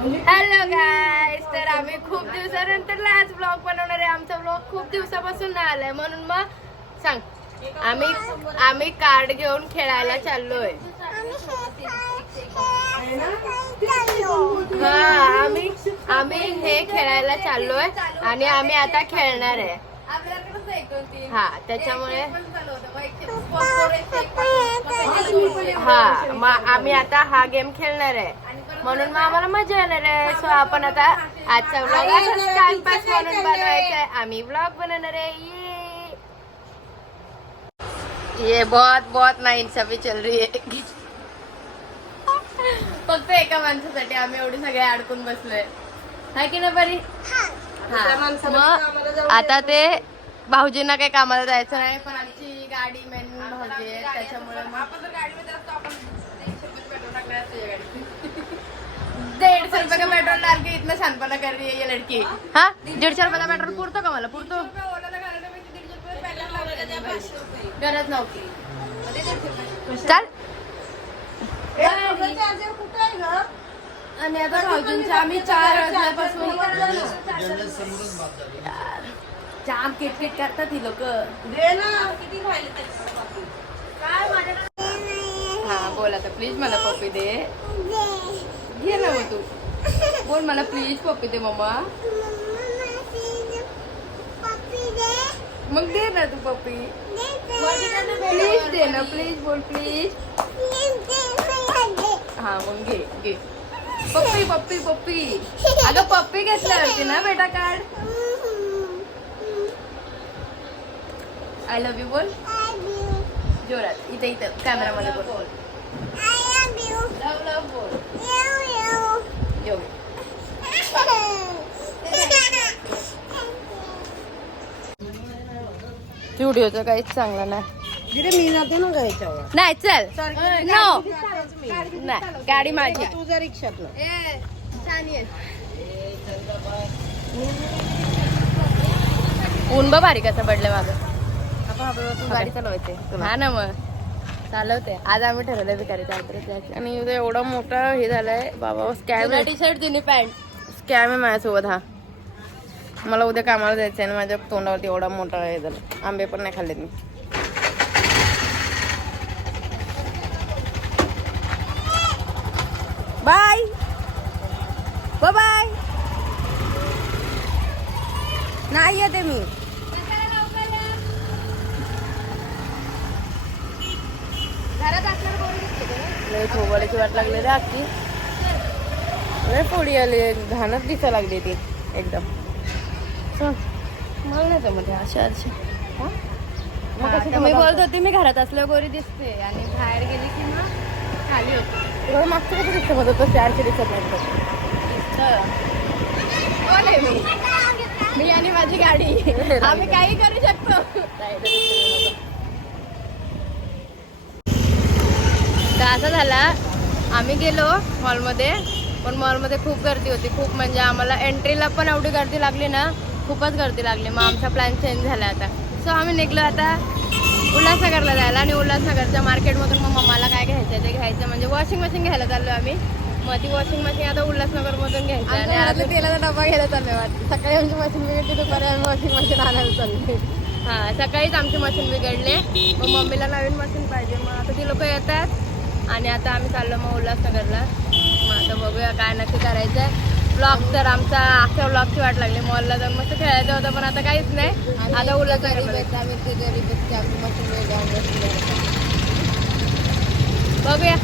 Hello गाईस तर आम्ही खूप दिवसानंतर आज ब्लॉग बनवणार आहे. आमचा ब्लॉग खूप दिवसापासून नाही आलाय. म्हणून मग सांग. आम्ही आम्ही कार्ड घेऊन खेळायला चाललोय. हा आम्ही आम्ही हे खेळायला चाललोय आणि आम्ही आता खेळणार आहे. हा त्याच्यामुळे हा मग आम्ही आता हा गेम खेळणार आहे. म्हणून मग आम्हाला मजा येणार आहे. सो आपण आता आजचा ब्लॉग टाइमपास म्हणून बनवायचा आहे. आम्ही ब्लॉग बनवणार आहे. ये बहुत बहुत ना इंसाफी चल रही है. फक्त एका माणसासाठी आम्ही एवढे सगळे अडकून बसलोय. हाय की ना बरी हा. मग आता ते भाऊजींना काही कामाला जायचं नाही पण आमची गाडी मेन भाऊजी आहे त्याच्यामुळे डेढ़ सौ रुपये का पेट्रोल डाल के इतना शानपना कर रही है ये लड़की. हाँ? डेढ़ सौ रुपये का पेट्रोल पुरतो का मला? पुरतो. गरज नव्हती. चल. आणि आता भाऊजींच्या आम्ही चार वाजल्यापासून जाम किटकिट करतात ही लोक. हा बोल आता प्लीज मला पप्पी दे. घे ना मग तू. बोल मला प्लीज पप्पी दे मम्मा मग दे ना तू पप्पी. प्लीज दे ना प्लीज बोल प्लीज हा मग घे घे. पप्पी पप्पी पप्पी. अगं पप्पी घेतल्यावरती ना बेटा कार्ड आय लव्ह यू बोल. जोरात इथे इथं कॅमेरामध्ये बोल. यो व्हिडिओचं काहीच चांगलं नाही मी जाते ना नाही चल नो नाही गाडी माझी तुझ्या रिक्षात ऊन बघ भारी कसं पडलं माझं तू गाडी चालवायचे हा ना मग चालवते. आज आम्ही ठरवलंय भिकारी चालतो आणि इथं एवढं मोठं हे झालंय बाबा स्कॅम टी शर्ट तिने पॅन्ट स्कॅम आहे माझ्यासोबत हा. मला उद्या कामाला जायचं आहे आणि माझ्या तोंडावरती एवढा मोठा हे झालं. आंबे पण नाही खाल्लेत मी. बाय. बाय नाही येते मी. लय थोबाडीची वाट लागली रे अख्खी लय पोळी आली घाणच दिसा लागली ती एकदम. चल, मला नाही जमत हे अशा अशी मी बोलत होते? मी घरात असल्यावर गोरी दिसते आणि बाहेर गेली की मग खाली होते. मागचं कसं दिसतं मग होतं चारशे दिसत नाही मी? मी आणि माझी गाडी. आम्ही काही करू शकतो. तर असं झाला आम्ही गेलो मॉलमध्ये पण मॉलमध्ये खूप गर्दी होती. खूप म्हणजे आम्हाला एंट्रीला पण एवढी गर्दी लागली ना खूपच गर्दी लागली. मग आमचा प्लॅन चेंज झाला आता. सो आम्ही निघलो आता उल्हासनगरला जायला आणि उल्हासनगरच्या मार्केटमधून मग मम्माला काय घ्यायचं ते घ्यायचं म्हणजे वॉशिंग मशीन घ्यायला चाललो आम्ही. मग ती वॉशिंग मशीन आता उल्हासनगरमधून घ्यायची आणि आता तेलाचा डबा घ्यायला चाललोय वाटतं. सकाळी आमची मशीन बिघडली दुपारी आम्ही वॉशिंग मशीन आणायला चाललोय. हां सकाळीच आमची मशीन बिघडले. मग मम्मीला नवीन मशीन पाहिजे. मग आता ती लोक येतात. आणि आता आम्ही चाललो मग उल्हासनगरला. मग आता बघूया काय नक्की करायचं आहे ब्लॉग तर आमचा अख्ख्या ब्लॉगची वाट लागली. मॉलला जाऊन मस्त खेळायचं होतं पण आता काहीच नाही. आता आम्ही ते गरीब वेगळं बघूया.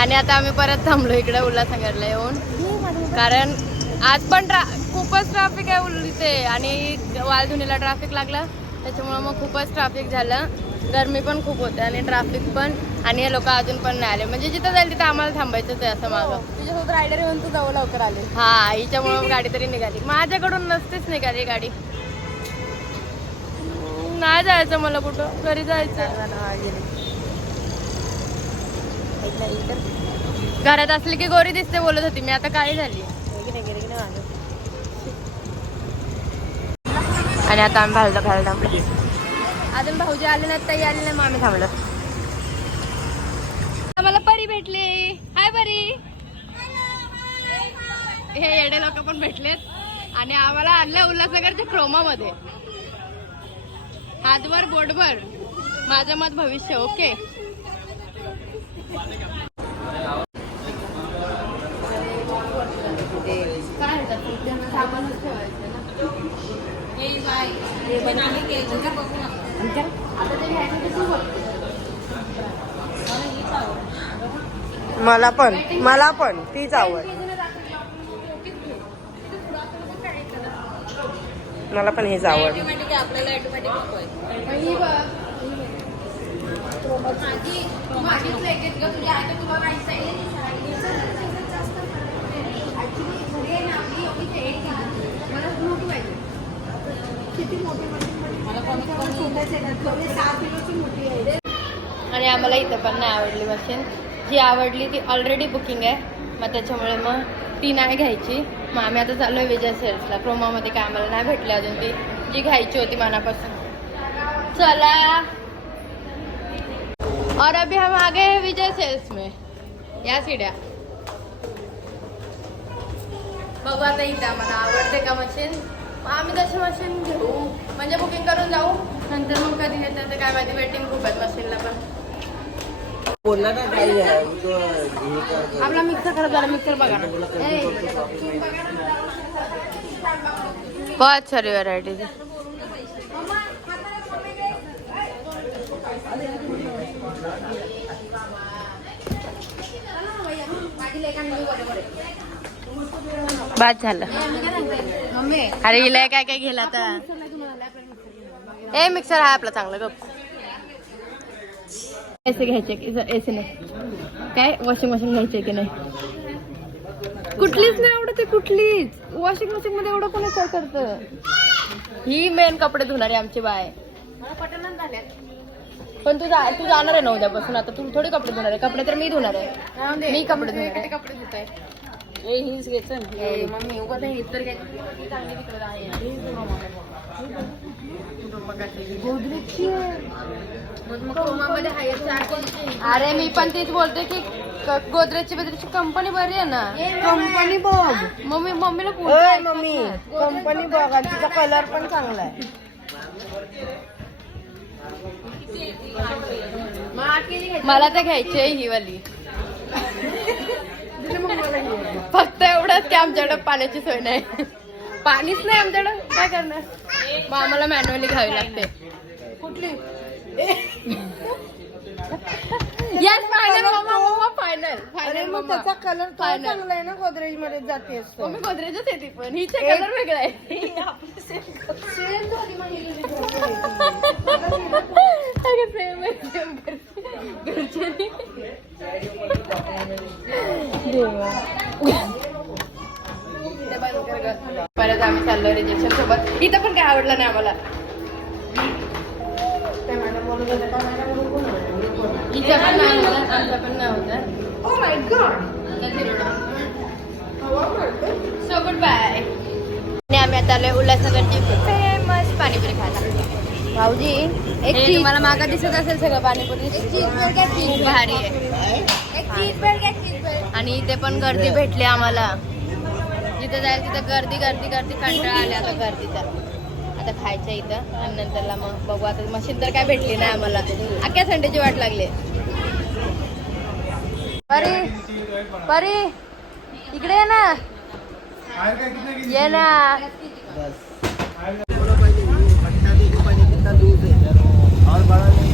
आणि आता आम्ही परत थांबलो इकडे उल्हासनगरला येऊन. कारण आज पण ट्रा खूपच ट्रॅफिक आहे उल- इथे आणि वालधुनीला ट्रॅफिक लागला. त्याच्यामुळं मग खूपच ट्रॅफिक झालं. गरमी पण खूप होते आणि ट्रॅफिक पण आणि हे लोक अजून पण नाही आले. म्हणजे जिथं जाईल तिथं आम्हाला थांबायचंच आहे असं मागं तुझ्यासोबत रायडर येऊन तू जाऊ लवकर आले. हा हिच्यामुळं गाडी तरी निघाली. माझ्याकडून नसतेच निघाली गाडी. नाही जायचं मला कुठं घरी जायचं. घरात असली की गोरी दिसते बोलत होती मी आता काय झाली. आणि आता आम्ही भालदा खायला थांबलो अजून भाऊजी आले ना ताई आले नाही मग आम्ही थांबलो. मला परी भेटली. हाय परी. हे येडे लोक पण भेटलेत. आणि आम्हाला आणलं उल्हासनगरच्या क्रोमामध्ये हातभर बोटभर. माझं मत भविष्य ओके? काय ठेवायचं मला पण मला पण तीच आवड. मला पण हेच आवड. आणि आम्हाला इथं पण नाही आवडली मशीन. जी आवडली ती ऑलरेडी बुकिंग आहे. मग त्याच्यामुळे मग ती नाही घ्यायची. मग आम्ही आता चाललो आहे विजय सेल्सला. क्रोमामध्ये काय आम्हाला नाही भेटली अजून ती. जी घ्यायची होती मनापासून. चला. और अभी हम आ गए हैं विजय सेल्स में. या सीड्या. बघू आता इथं आम्हाला आवडते का मशीन? आम्ही तशी मशीन घेऊ. म्हणजे बुकिंग करून जाऊ. नंतर मग कधी येतं ते काय माहिती वेटिंग खूप आहेत मशीनला पण. बोलला ना आपला मिक्सर खराब झाला मिक्सर बघा ना. बहुत सारी व्हरायटीज है बाद झालं. अरे हिला काय काय गेला आता? ए मिक्सर आहे आपला चांगला गप. एसी घ्यायचे की एसी नाही. काय? वॉशिंग मशीन घ्यायचे की नाही? कुठलीच नाही आवडत आहे कुठलीच. वॉशिंग मशीन मध्ये एवढं कोणी काय करत? ही मेन कपडे धुणारी आमची बाय. पण तू जा तू जाणार आहे ना उद्यापासून. आता तू थोडी कपडे धुणार आहे. कपडे तर मी धुणार आहे. मी कपडे धुणार आहे. कपडे धुत आहे ए, हीच घ्यायचं ना. ए, मम्मी उगाच हे इतर अरे मी पण तेच बोलते की गोदरेजची बद्रेजची कंपनी बरी आहे ना. कंपनी बघ. मम्मी मम्मीला मम्मी कंपनी बघ आणि तिचा कलर पण चांगला आहे. मला तर घ्यायची आहे ही वाली. फक्त एवढंच की आमच्याकडे पाण्याची सोय नाही. पाणीच नाही आमच्याकडे. काय करणार? मग आम्हाला मॅन्युअली घ्यावी लागते. कुठली? येस फायनल फायनल अरे फायनल मग त्याचा कलर तो Final. चांगला आहे ना गोदरेजमध्ये जाते असतो मम्मी गोदरेजच येते पण. हिचे कलर वेगळा आहे सेम झाली अगं प्रेम आहे, प्रेम करते. घरच्यांनी. देवा. परत आम्ही चाललो रिजेक्शन सोबत. इथं पण काय आवडलं नाही आम्हाला. हिच्या पण नाही होतं आमचा पण नाही होतं ओ my God so good bye आणि आम्ही आता आलोय उल्हासनगरची फेमस पाणीपुरी खायला. भाऊजी एक चीज. तुम्हाला मागा दिसत असेल सगळं पाणीपुरी. भारी आहे. आणि इथे पण गर्दी भेटली आम्हाला. जिथे जाईल तिथे गर्दी गर्दी गर्दी कंटाळा आले आता गर्दीचा. आता खायचं इथं आणि नंतरला मग बघू आता. मशीन तर काय भेटली नाही आम्हाला. अख्ख्या संडेची वाट लागली. परी परी इकडे ये ना. ये ना. और बड़ा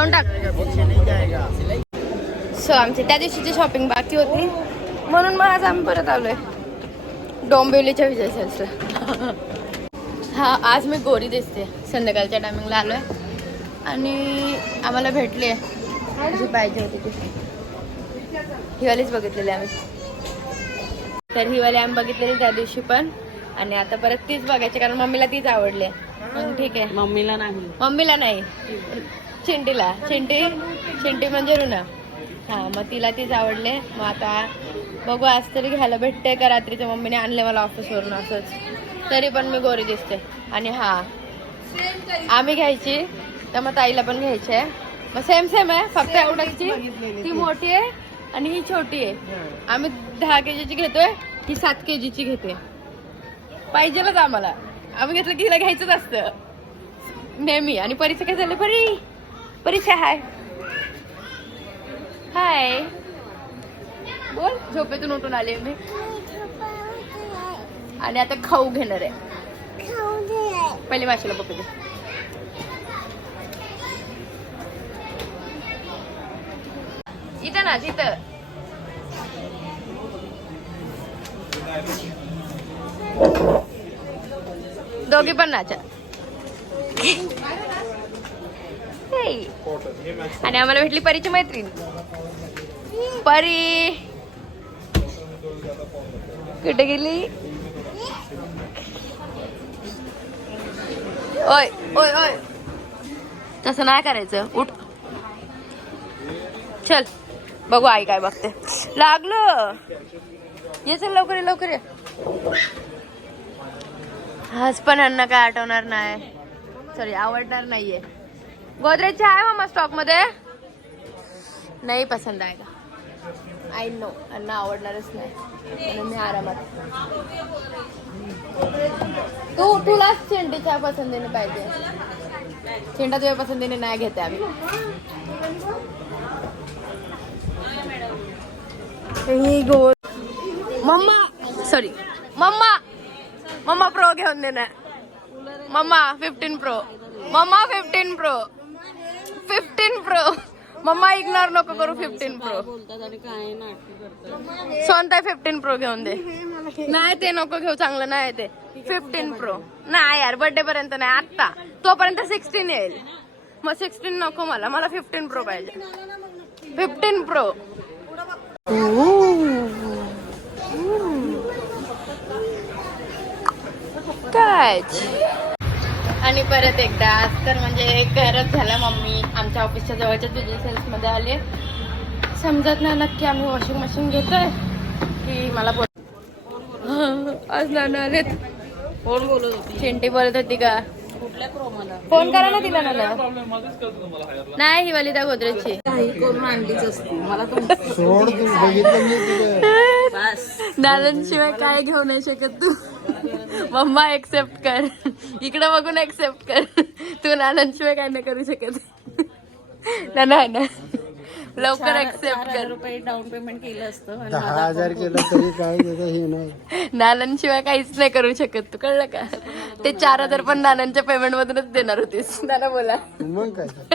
जेवण टाक. सो आमची त्या दिवशीची शॉपिंग बाकी होती. म्हणून मग आज आम्ही परत आलोय. डोंबिवलीच्या विजय सेल्सला हा आज मी गोरी दिसते. संध्याकाळच्या टायमिंगला आलोय. आणि आम्हाला भेटली जी पाहिजे होती ती. हिवालीच बघितलेली आम्ही. तर हिवाली आम्ही बघितलेली त्या दिवशी पण. आणि आता परत तीच बघायची कारण मम्मीला तीच आवडली मग ठीक आहे. मम्मीला नाही. मम्मीला नाही. चिंटीला चिंटी चिंटी म्हणजे रुना हा मग तिला तीच आवडले. मग आता बघू आज तरी घ्यायला भेटते का? रात्रीच्या मम्मीने आणले मला ऑफिसवरून असंच. तरी पण मी गोरी दिसते. आणि हा आम्ही घ्यायची. तर मग ताईला पण घ्यायची आहे. मग सेम सेम आहे. फक्त बघितलेली ती. मोठी आहे आणि ही छोटी आहे. आम्ही दहा केजीची घेतोय ही सात केजीची घेते. पाहिजेलच आम्हाला. आम्ही घेतलं की हिला घ्यायचंच असतं. नेहमी. आणि परीक्षा काय झाली परी? परीक्षा हाय हाय बोल झोपेतून उठून आले मी. आणि आता खाऊ घेणार आहे. पहिली माशीला पप्पी दे. इथं ना तिथं. दोघी पण नाचा हे. आणि आम्हाला भेटली परीची मैत्रीण. परी. कुठे गेली? ओय ओय ओय. तसं नाही करायचं. उठ. चल. बघू आई काय बघते. लागलं. ये चल लवकर ये लवकर ये. आज पण अन्न काय आठवणार नाही. सॉरी आवडणार नाहीये. गोदरेजचे आहे मामा स्टॉकमध्ये? नाही पसंत आहे. का आय नो अन्न आवडणारच नाही. म्हणून मी आरामात. तू तुलाच चेंडीच्या पसंतीने पाहिजे. चेंडा तुझ्या पसंतीने नाही घेते आम्ही. ही गोल mamma sorry mamma mamma pro घेऊन देणार. Mamma fifteen pro mamma fifteen pro fifteen pro mamma ignore नको करू फिफ्टीन प्रो सोनताय फिफ्टीन प्रो घेऊन दे. नाही ते नको घेऊ चांगलं नाही ते. फिफ्टीन प्रो नाही यार बर्थडे पर्यंत नाही आत्ता. तोपर्यंत सिक्स्टीन येईल. मग सिक्स्टीन नको मला मला फिफ्टीन प्रो पाहिजे. फिफ्टीन प्रो काय आणि परत एकदा आज तर म्हणजे गरज झाला मम्मी. आमच्या ऑफिसच्या जवळच्या बिझनेस सेल्समध्ये आले. समजत नाही नक्की आम्ही वॉशिंग मशीन घेतोय की मला बोल आज नाना आलेत कोण बोलत होती? चिंटी बोलत होती का? फोन करा ना तिला नाना नाही ही वाली त्या गोदरेजची. काही करून आणलीच असते. मला सोड तू बघितलं मी तुझं. बस. नानांशिवाय काय घेऊ नाही शकत तू. मम्मा एक्सेप्ट कर. इकडं बघून एक्सेप्ट कर. तू नानांशिवाय काय नाही करू शकत. ना नाही ना लवकर एक्सेप्ट कर. रुपये डाऊन पेमेंट केलं असतं आणि दहा हजार केलं तरी काय त्याचं हे नाही. नानांशिवाय काहीच नाही करू शकत. तू कळलं का? ते चार हजार पण नानांच्या पेमेंट मधूनच देणार होतीस. नाना बोला. मग काय? तर.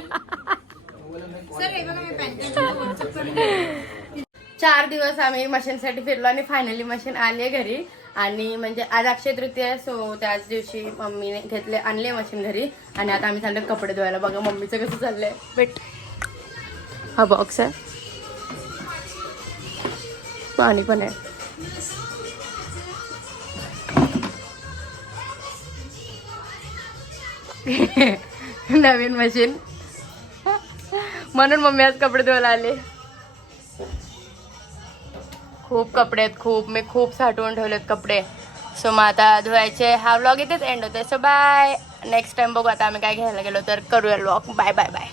चार दिवस आम्ही मशीनसाठी फिरलो आणि फायनली मशीन आली घरी. आणि म्हणजे आज अक्षय तृतीय सो त्याच दिवशी मम्मीने घेतले आणले मशीन घरी. आणि आता आम्ही चाललो कपडे धुवायला. बघा मम्मीचं कसं चाललंय. बेट हा बॉक्स आहे. पाणी पण आहे. नवीन मशीन. म्हणून मम्मी आज कपडे धुवायला आले. खूप कपडे आहेत खूप. मी खूप साठवून ठेवलेत कपडे. सो मग आता धुवायचे. हा व्लॉग इथेच एंड होते सो बाय नेक्स्ट टाइम बघू आता आम्ही काय घ्यायला गेलो तर करूया व्लॉग बाय बाय बाय